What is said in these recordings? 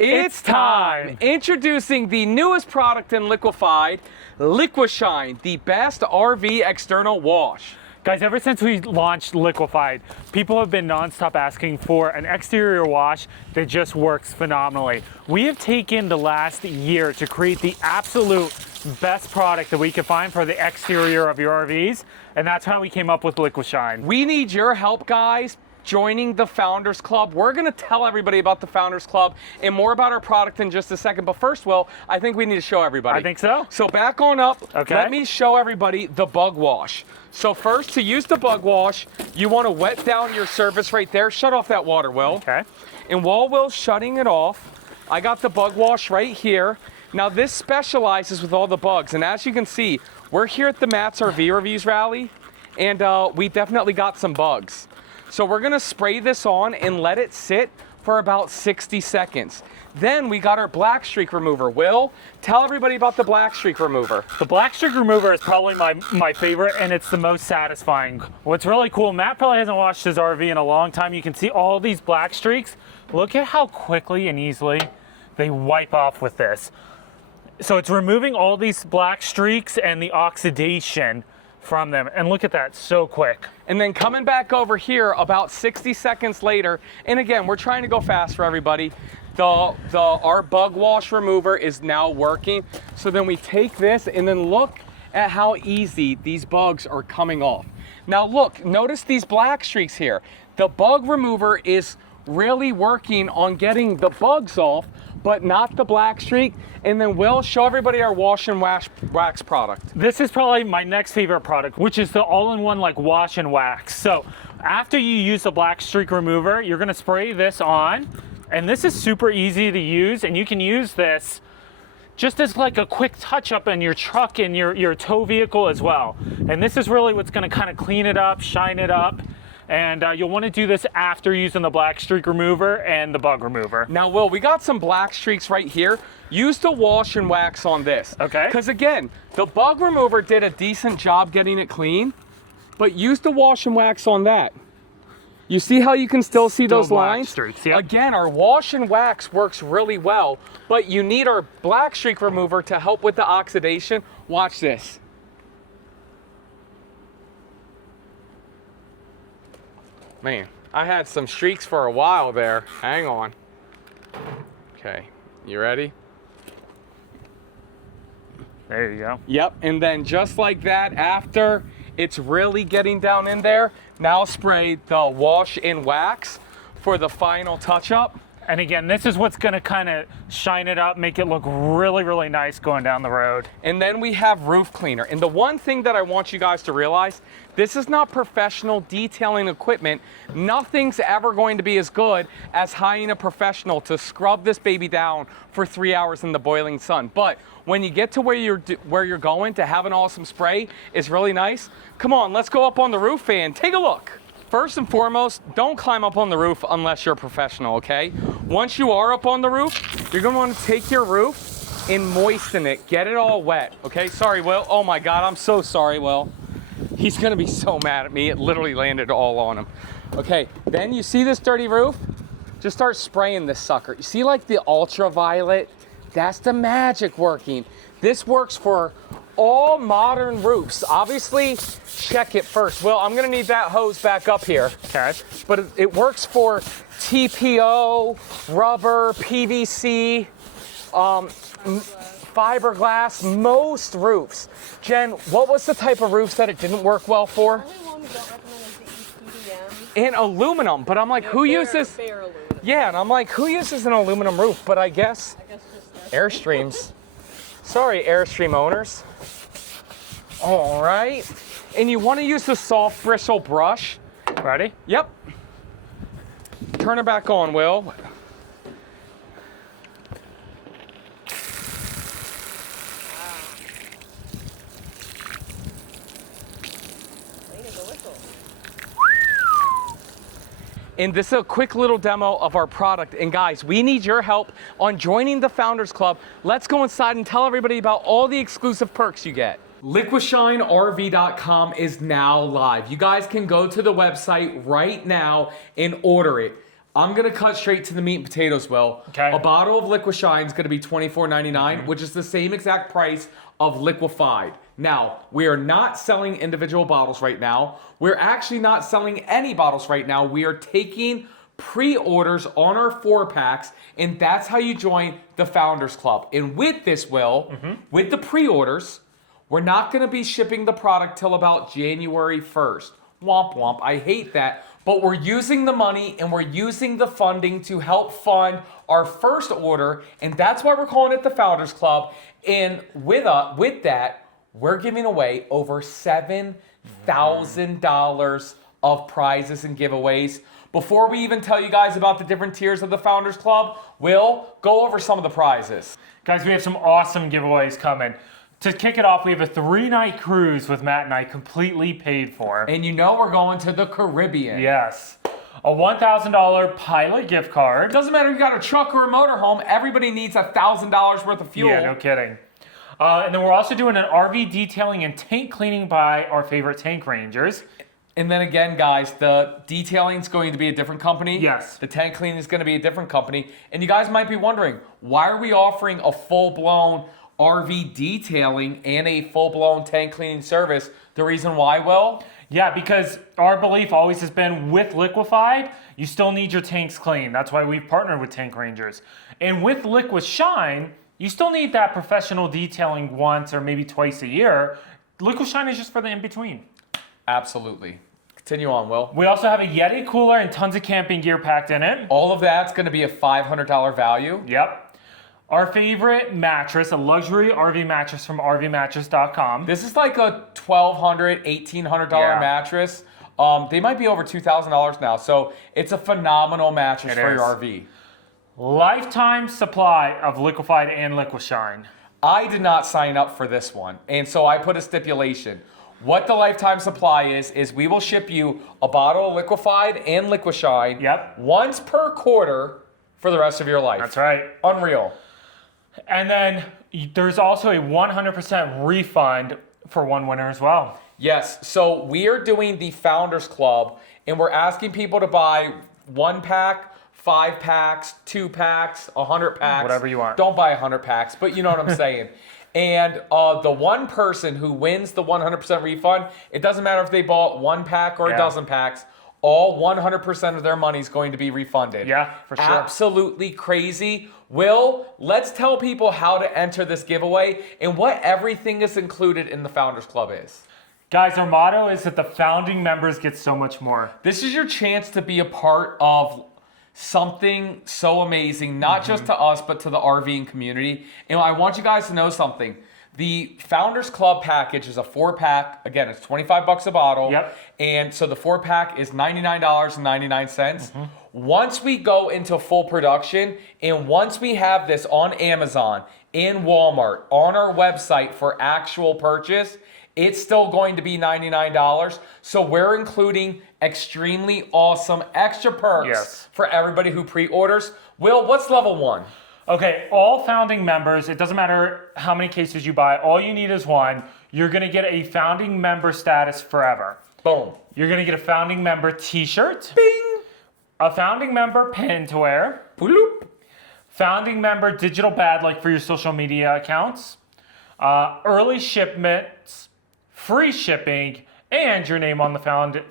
It's time! Introducing the newest product in Liquified, LiquiShine, the best RV external wash. Guys, ever since we launched Liquified, people have been nonstop asking for an exterior wash that just works phenomenally. We have taken the last year to create the absolute best product that we could find for the exterior of your RVs, and that's how we came up with LiquiShine. We need your help, guys, joining the Founders Club. We're gonna tell everybody about the Founders Club and more about our product in just a second. But first, Will, I think we need to show everybody. I think so. So back on up, okay. Let me show everybody the bug wash. So first, to use the bug wash, you wanna wet down your surface right there. Shut off that water, Will. Okay. And while Will's shutting it off, I got the bug wash right here. Now this specializes with all the bugs. And as you can see, we're here at the Matt's RV Reviews Rally, and we definitely got some bugs. So we're gonna spray this on and let it sit for about 60 seconds. Then we got our black streak remover. Will, tell everybody about the black streak remover. The black streak remover is probably my favorite, and it's the most satisfying. What's really cool, Matt probably hasn't washed his RV in a long time. You can see all these black streaks. Look at how quickly and easily they wipe off with this. So it's removing all these black streaks and the oxidation from them, and look at that, so quick. And then coming back over here about 60 seconds later, and again, we're trying to go fast for everybody, our bug wash remover is now working. So then we take this and then look at how easy these bugs are coming off. Now look, notice these black streaks here. The bug remover is really working on getting the bugs off, but not the black streak. And then we'll show everybody our wash and wax product. This is probably my next favorite product, which is the all-in-one like wash and wax. So after you use the black streak remover, you're gonna spray this on, and this is super easy to use, and you can use this just as like a quick touch up in your truck and your tow vehicle as well. And this is really what's gonna kind of clean it up, shine it up. And you'll want to do this after using the black streak remover and the bug remover. Now, Will, we got some black streaks right here. Use the wash and wax on this. Okay. Because again, the bug remover did a decent job getting it clean, but use the wash and wax on that. You see how you can still see those lines? Streaks, yep. Again, our wash and wax works really well, but you need our black streak remover to help with the oxidation. Watch this. Man, I had some streaks for a while there. Hang on. Okay, you ready? There you go. Yep, and then just like that, after it's really getting down in there, now spray the wash and wax for the final touch-up. And again, this is what's gonna kind of shine it up, make it look really, really nice going down the road. And then we have roof cleaner. And the one thing that I want you guys to realize, this is not professional detailing equipment. Nothing's ever going to be as good as hiring a professional to scrub this baby down for 3 hours in the boiling sun. But when you get to where you're going, to have an awesome spray is really nice. Come on, let's go up on the roof and take a look. First and foremost, don't climb up on the roof unless you're a professional, okay? Once you are up on the roof, you're gonna wanna take your roof and moisten it, get it all wet, okay? Sorry, Will. Oh my God, I'm so sorry, Will. He's gonna be so mad at me. It literally landed all on him. Okay, then you see this dirty roof? Just start spraying this sucker. You see like the ultraviolet? That's the magic working. This works for all modern roofs. Obviously, check it first. Well, I'm gonna need that hose back up here. Okay. But it works for TPO, rubber, PVC, fiberglass, most roofs. Jen, what was the type of roofs that it didn't work well for? The only one we don't recommend is the EPDM. And aluminum, but I'm like, who uses? Bare aluminum. Yeah, and I'm like, who uses an aluminum roof? But I guess just Airstreams. Sorry, Airstream owners. All right. And you want to use the soft bristle brush. Ready? Yep. Turn it back on, Will. And this is a quick little demo of our product. And guys, we need your help on joining the Founders Club. Let's go inside and tell everybody about all the exclusive perks you get. LiquiShineRV.com is now live. You guys can go to the website right now and order it. I'm gonna cut straight to the meat and potatoes, Will. Okay. A bottle of LiquiShine is gonna be $24.99, which is the same exact price of Liquified. Now, we are not selling individual bottles right now. We're actually not selling any bottles right now. We are taking pre-orders on our 4-packs, and that's how you join the Founders Club. And with this, Will, with the pre-orders, we're not gonna be shipping the product till about January 1st. Womp womp, I hate that. But we're using the money and we're using the funding to help fund our first order, and that's why we're calling it the Founders Club. And with that, we're giving away over $7,000 of prizes and giveaways. Before we even tell you guys about the different tiers of the Founders Club, we'll go over some of the prizes. Guys, we have some awesome giveaways coming. To kick it off, we have a 3-night cruise with Matt and I completely paid for. And you know we're going to the Caribbean. Yes. A $1,000 pilot gift card. Doesn't matter if you got a truck or a motorhome, everybody needs $1,000 worth of fuel. Yeah, no kidding. And then we're also doing an RV detailing and tank cleaning by our favorite tank rangers. And then again, guys, the detailing is going to be a different company. Yes. The tank cleaning is going to be a different company. And you guys might be wondering, why are we offering a full-blown RV detailing and a full-blown tank cleaning service? The reason why, Will? Yeah, because our belief always has been with Liquified, you still need your tanks clean. That's why we've partnered with Tank Rangers. And with LiquiShine, you still need that professional detailing once or maybe twice a year. LiquiShine is just for the in-between. Absolutely. Continue on, Will. We also have a Yeti cooler and tons of camping gear packed in it. All of that's going to be a $500 value. Yep. Our favorite mattress, a luxury RV mattress from RVmattress.com. This is like a $1,200, $1,800 mattress. They might be over $2,000 now, so it's a phenomenal mattress for your RV. Lifetime supply of Liquified and LiquiShine. I did not sign up for this one, and so I put a stipulation. What the lifetime supply is we will ship you a bottle of Liquified and LiquiShine once per quarter for the rest of your life. That's right. Unreal. And then there's also a 100% refund for one winner as well. Yes, so we are doing the Founders Club, and we're asking people to buy 1-pack, 5 packs, 2 packs, 100 packs. Whatever you want. Don't buy 100 packs, but you know what I'm saying. And the one person who wins the 100% refund, it doesn't matter if they bought 1 pack or a dozen packs, all 100% of their money is going to be refunded. Yeah, for sure. Absolutely crazy. Will, let's tell people how to enter this giveaway and what everything is included in the Founders Club is. Guys, our motto is that the founding members get so much more. This is your chance to be a part of something so amazing, not just to us, but to the RVing community. And I want you guys to know something. The Founders Club package is a 4-pack. Again, it's $25 a bottle. Yep. And so the 4-pack is $99.99. Once we go into full production, and once we have this on Amazon, in Walmart, on our website for actual purchase, it's still going to be $99. So we're including extremely awesome extra perks for everybody who pre-orders. Will, what's level 1? Okay, all founding members, it doesn't matter how many cases you buy, all you need is one. You're gonna get a founding member status forever. Boom. You're gonna get a founding member t-shirt. Bing. A founding member pin to wear. Bloop. Founding member digital badge like for your social media accounts. Early shipments, free shipping, and your name on the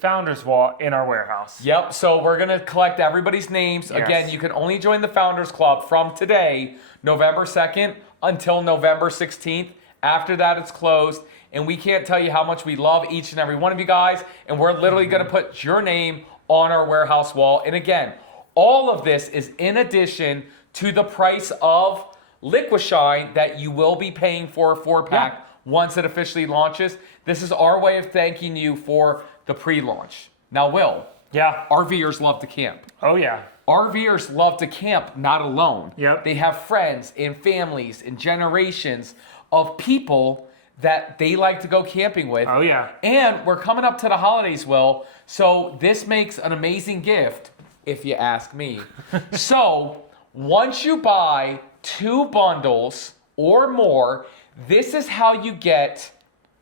Founders Wall in our warehouse. Yep, so we're going to collect everybody's names. Yes. Again, you can only join the Founders Club from today, November 2nd, until November 16th. After that, it's closed. And we can't tell you how much we love each and every one of you guys. And we're literally going to put your name on our warehouse wall. And again, all of this is in addition to the price of LiquiShine that you will be paying for a 4-pack once it officially launches. This is our way of thanking you for the pre-launch. Now, Will, RVers love to camp. Oh, yeah. RVers love to camp not alone. Yep. They have friends and families and generations of people that they like to go camping with. Oh, yeah. And we're coming up to the holidays, Will, so this makes an amazing gift, if you ask me. So, once you buy 2 bundles or more, this is how you get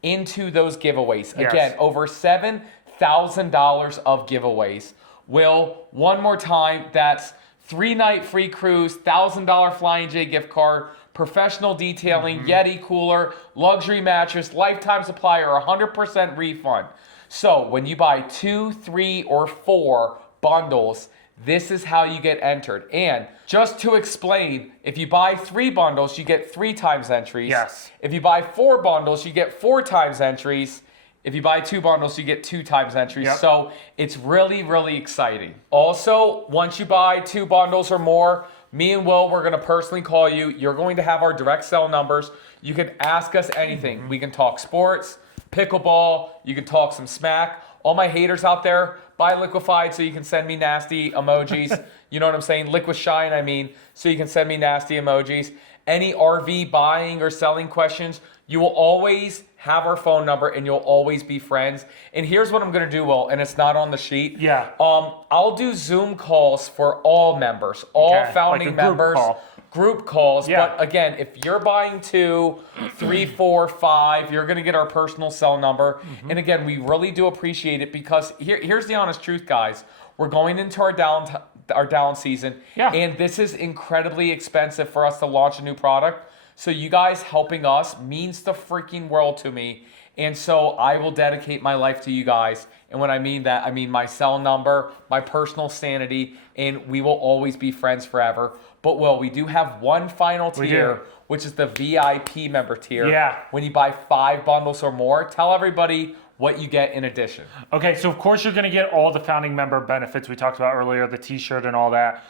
into those giveaways. Yes. Again, over $7,000 of giveaways. Will, one more time, that's 3-night free cruise, $1,000 Flying J gift card, professional detailing, Yeti cooler, luxury mattress, lifetime supply, or 100% refund. So when you buy 2, 3, or 4 bundles, this is how you get entered. And just to explain, if you buy 3 bundles, you get 3 times entries. Yes. If you buy 4 bundles, you get 4 times entries. If you buy 2 bundles, you get 2 times entries. Yep. So it's really, really exciting. Also, once you buy 2 bundles or more, me and Will, we're gonna personally call you. You're going to have our direct cell numbers. You can ask us anything. We can talk sports, pickleball, you can talk some smack. All my haters out there, buy Liquified so you can send me nasty emojis. You know what I'm saying? LiquiShine, I mean, so you can send me nasty emojis. Any RV buying or selling questions, you will always have our phone number and you'll always be friends. And here's what I'm gonna do, Will, and it's not on the sheet. Yeah. I'll do Zoom calls for all members, all Okay, founding like a group members. call. Group calls, Yeah. but again, if you're buying 2, 3, 4, 5, you're gonna get our personal cell number. And again, we really do appreciate it because here's the honest truth, guys. We're going into our down season, Yeah. and this is incredibly expensive for us to launch a new product. So you guys helping us means the freaking world to me. And so I will dedicate my life to you guys. And when I mean that, I mean my cell number, my personal sanity, and we will always be friends forever. But Will, we do have one final tier, which is the VIP member tier. Yeah. When you buy 5 bundles or more, tell everybody what you get in addition. Okay, so of course you're gonna get all the founding member benefits we talked about earlier, the t-shirt and all that.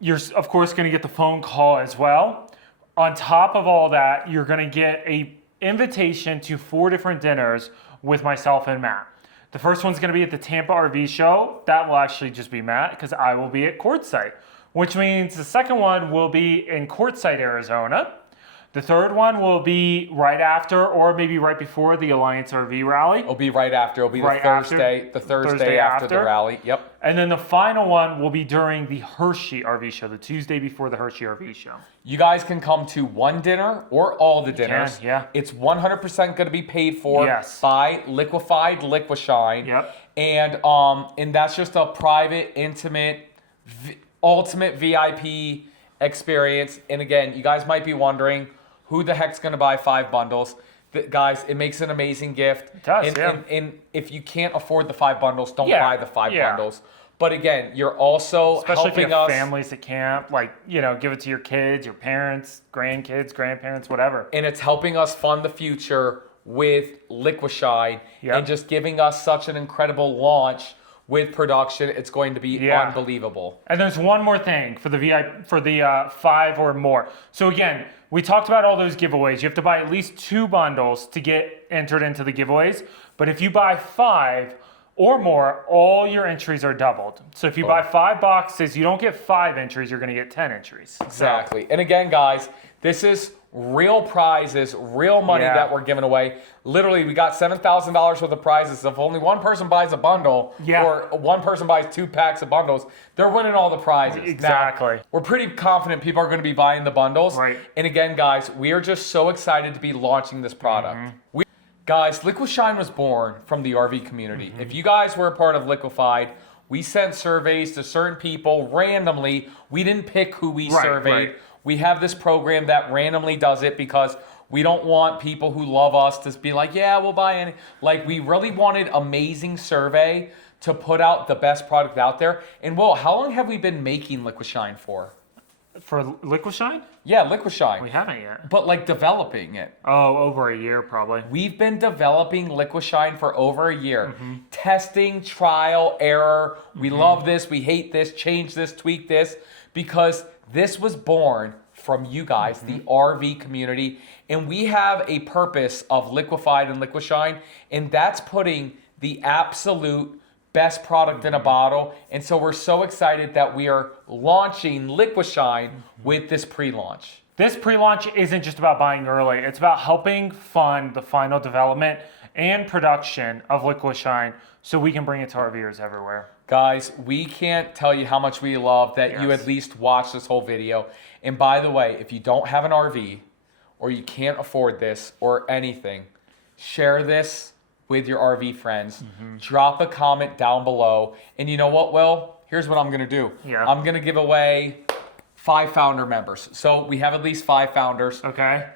You're of course gonna get the phone call as well. On top of all that, you're gonna get a invitation to 4 different dinners with myself and Matt. The first one's gonna be at the Tampa RV show. That will actually just be Matt because I will be at Quartzsite, which means the second one will be in Quartzsite, Arizona. The third one will be right after or maybe right before the Alliance RV rally. It'll be right after. It'll be Right the after. Thursday after the rally. Yep. And then the final one will be during the Hershey RV show, the Tuesday before the Hershey RV show. You guys can come to one dinner or all the dinners. yeah. It's 100% going to be paid for Yes. by Liquified, LiquiShine. Yep. And that's just a private, intimate, ultimate VIP experience. And again, you guys might be wondering, who the heck's going to buy 5 bundles? Guys, it makes an amazing gift. It does, and, yeah. and if you can't afford the 5 bundles, don't Yeah, buy the 5 yeah. bundles. But again, you're also Especially if you helping have us. families at camp, like, give it to your kids, your parents, grandkids, grandparents, whatever. And it's helping us fund the future with LiquiShine Yep. and just giving us such an incredible launch with production. It's going to be Yeah. unbelievable. And there's one more thing for the 5 or more. So again, we talked about all those giveaways. You have to buy at least 2 bundles to get entered into the giveaways. But if you buy 5 or more, all your entries are doubled. So if you buy 5 boxes, you don't get 5 entries, you're gonna get 10 entries. Exactly. And again, guys, this is real prizes, real money Yeah. that we're giving away. Literally, we got $7,000 worth of prizes. If only one person buys a bundle, Yeah. or one person buys 2 packs of bundles, they're winning all the prizes. Exactly. Now, we're pretty confident people are going to be buying the bundles. Right. And again, guys, we are just so excited to be launching this product. Guys, LiquiShine was born from the RV community. If you guys were a part of Liquified, we sent surveys to certain people randomly. We didn't pick who we Right, surveyed. right. We have this program that randomly does it because we don't want people who love us to be like, yeah, we'll buy any. Like, we really wanted amazing survey to put out the best product out there. And Will, how long have we been making LiquiShine for? For LiquiShine? Yeah, LiquiShine. We haven't yet. But like developing it. Oh, over a year probably. We've been developing LiquiShine for over a year. Testing, trial, error. We love this, we hate this, change this, tweak this. Because this was born from you guys, the RV community. And we have a purpose of Liquified and LiquiShine. And that's putting the absolute best product in a bottle. And so we're so excited that we are launching LiquiShine with this pre-launch. This pre-launch isn't just about buying early. It's about helping fund the final development and production of LiquiShine so we can bring it to RVers everywhere. Guys, we can't tell you how much we love that you Yes. at least watch this whole video. And by the way, if you don't have an RV or you can't afford this or anything, share this with your RV friends. Drop a comment down below. And you know what, Will? Here's what I'm going to do. Yeah. I'm going to give away 5 founder members. So we have at least 5 founders. Okay.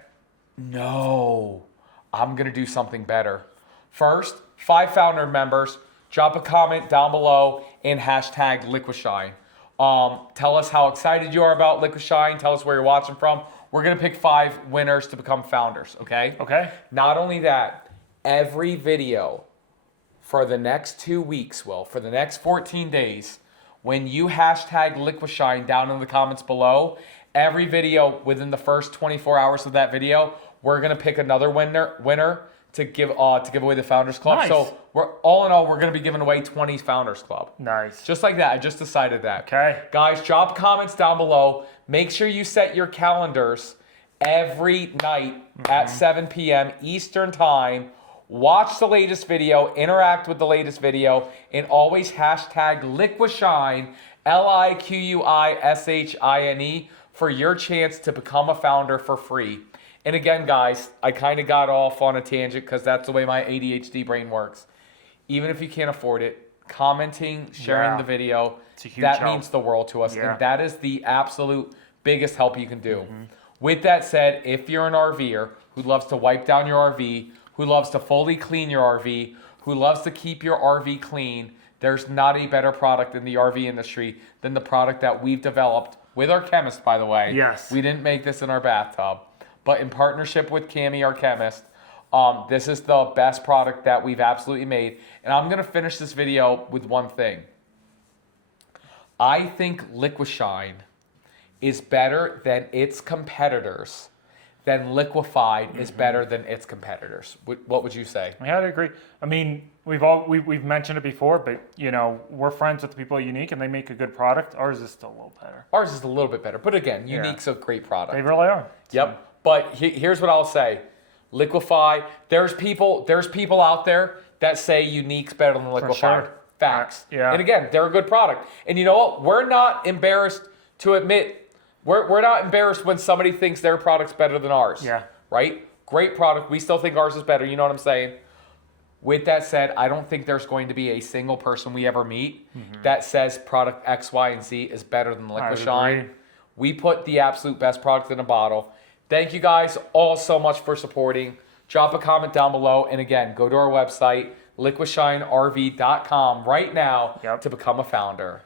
No, I'm going to do something better. First, 5 founder members, drop a comment down below and hashtag LiquiShine. Tell us how excited you are about LiquiShine. Tell us where you're watching from. We're going to pick 5 winners to become founders, okay? Okay. Not only that, every video for the next 2 weeks, Will, for the next 14 days, when you hashtag LiquiShine down in the comments below, every video within the first 24 hours of that video, we're gonna pick another winner to give away the Founders Club. Nice. So we're all in all, we're gonna be giving away 20 Founders Club. Nice. Just like that, I just decided that. Okay. Guys, drop comments down below. Make sure you set your calendars every night at 7 p.m. Eastern Time. Watch the latest video, interact with the latest video, and always hashtag LiquiShine, LiquiShine, for your chance to become a founder for free. And again, guys, I kind of got off on a tangent because that's the way my ADHD brain works. Even if you can't afford it, commenting, sharing the video, It's a huge that help. means the world to us. Yeah. And that is the absolute biggest help you can do. With that said, if you're an RVer who loves to wipe down your RV, who loves to fully clean your RV, who loves to keep your RV clean, there's not a better product in the RV industry than the product that we've developed with our chemist, by the way. Yes. We didn't make this in our bathtub, but in partnership with Cammie, our chemist, this is the best product that we've absolutely made. And I'm gonna finish this video with one thing. I think LiquiShine is better than its competitors, then Liquified is better than its competitors. What would you say? Yeah, I'd agree. I mean, we've mentioned it before, but you know, we're friends with the people at Unique, and they make a good product. Ours is still a little better. Ours is a little bit better, but again, Unique's a great product. They really are. Yep. But here's what I'll say: Liquify. There's people out there that say Unique's better than Liquified. sure. Facts. Yeah. And again, they're a good product. And you know what? We're not embarrassed to admit. We're not embarrassed when somebody thinks their product's better than ours. Yeah. Right? Great product. We still think ours is better. You know what I'm saying? With that said, I don't think there's going to be a single person we ever meet that says product X, Y, and Z is better than LiquiShine. agree. We put the absolute best product in a bottle. Thank you guys all so much for supporting. Drop a comment down below. And again, go to our website, liquishinerv.com right now Yep. to become a founder.